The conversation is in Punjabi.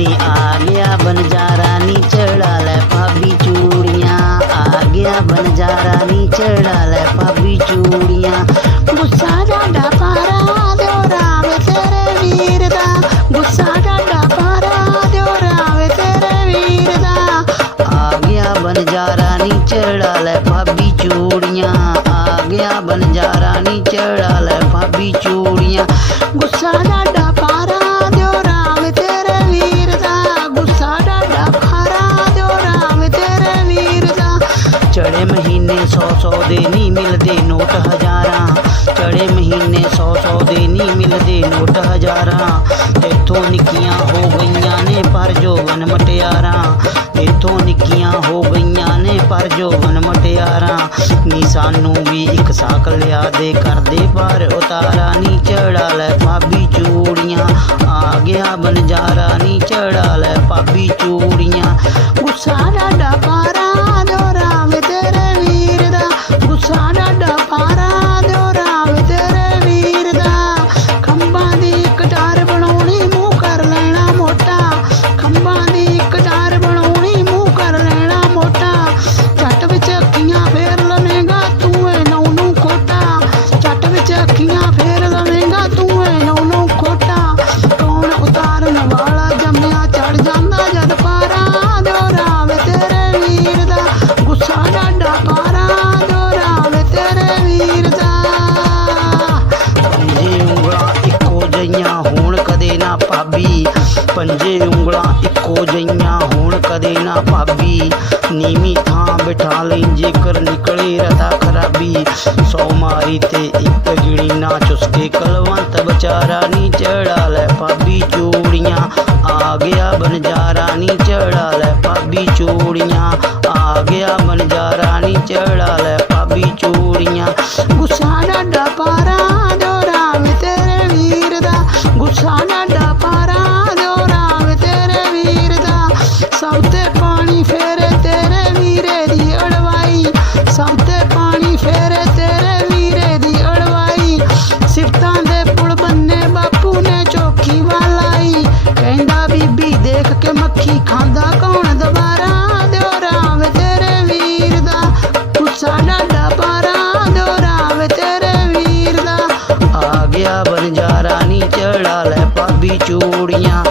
ਨੀ ਆ ਗਿਆ ਬਨਜਾਰਾ ਨੀ ਚੜਾ ਲੈ ਭਾਬੀ ਚੂੜੀਆਂ ਆ ਗਿਆ ਬਨਜਾਰਾ ਨੀ ਚੜਾ ਲੈ ਭਾਬੀ ਚੂੜੀਆਂ ਗੁੱਸਾ ਡਾਡਾ ਪਾਰਾ ਦਿਓ ਰਾਵੇ ਤੇਰੇ ਵੀਰ ਦਾ ਗੁੱਸਾ ਡਾਡਾ ਪਾਰਾ ਦਿਓ ਰਾਵੇ ਤੇਰੇ ਵੀਰ ਦਾ ਆ ਗਿਆ ਬਨਜਾਰਾ ਨੀ ਚੜਾ ਲੈ ਭਾਬੀ ਚੂੜੀਆਂ ਆ ਗਿਆ ਬਨਜਾਰਾ ਨੀ ਚੜਾ ਲੈ ਭਾਬੀ ਚੂੜੀਆਂ ਗੁੱਸਾ ਡਾਡਾ 100 ਦੇ ਨਹੀਂ ਮਿਲਦੇ ਨੋਟ ਹਜ਼ਾਰਾਂ। ਚੜੇ ਮਹੀਨੇ 100 100 ਦੇ ਨਹੀਂ ਮਿਲਦੇ ਨੋਟ ਹਜ਼ਾਰਾਂ। ਇੱਥੋਂ ਨਿੱਕੀਆਂ ਹੋ ਗਈਆਂ ਨੇ ਪਰ ਜੋਵਨ ਮਟਿਆਰਾਂ। ਇੱਥੋਂ ਨਿੱਕੀਆਂ ਹੋ ਗਈਆਂ ਨੇ ਪਰ ਜੋਵਨ ਮਟਿਆਰਾਂ। ਨੀ ਸਾਨੂੰ ਵੀ ਇੱਕ ਸਾਕ ਲਿਆ ਦੇ ਕਰਦੇ ਪਰ ਉਤਾਰਾ। ਨੀ ਚੜਾ ਲੈ ਭਾਬੀ ਚੂੜੀਆਂ, ਆ ਗਿਆ ਬਨਜਾਰਾ ਨੀ ਚੜਾ ਲੈ ਭਾਬੀ ਚੂੜੀਆਂ। ਗੁੱਸਾ ਡਾਡਾ ਪੰਜੇ ਉਂਗਲਾਂ ਇੱਕੋ ਜਿਹੀਆਂ ਹੋਣ, ਕਦੇ ਨਾ ਭਾਬੀ। ਨੀਵੀਂ ਥਾਂ ਬਿਠਾ ਲਈ, ਜੇਕਰ ਨਿਕਲੇ ਰਤਾ ਖਰਾਬੀ। ਸੌ ਮਾਰੀ ਤੇ ਇੱਕ ਗਿਣੀ ਨਾ ਚੁਸਕੇ ਕਲਵੰਤ ਵਿਚਾਰਾ ਨੀ ਚੜਾ ਲੈ ਭਾਬੀ ਚੂੜੀਆਂ। ਆ ਗਿਆ ਬਨਜਾਰਾ ਨੀ ਚੜਾ ਲੈ ਭਾਬੀ ਚੂੜੀਆਂ। ਆ ਗਿਆ ਬਨਜਾਰਾ ਨੀ ਚੜਾ ਲੈ ਭਾਬੀ ਚੂੜੀਆਂ। ਗੁੱਸਾ ਸਿਫਤਾਂ ਦੇ ਪੁਲ ਬੰਨੇ ਬਾਪੂ ਨੇ ਚੋਖੀ ਵਾਲਾਈ। ਕਹਿੰਦਾ, ਬੀਬੀ, ਦੇਖ ਕੇ ਮੱਖੀ ਖਾਂਦਾ ਕੌਣ? ਦੁਬਾਰਾ ਦਿਓ ਰਾਮ ਤੇਰੇ ਵੀਰ ਦਾ। ਗੁੱਸਾ ਡਾਡਾ ਪਾਰਾ, ਦਿਓ ਰਾਮ ਤੇਰੇ ਵੀਰ ਦਾ। ਆ ਗਿਆ ਬਨਜਾਰਾ ਨੀ ਚੜਾ ਲੈ ਭਾਬੀ ਚੂੜੀਆਂ।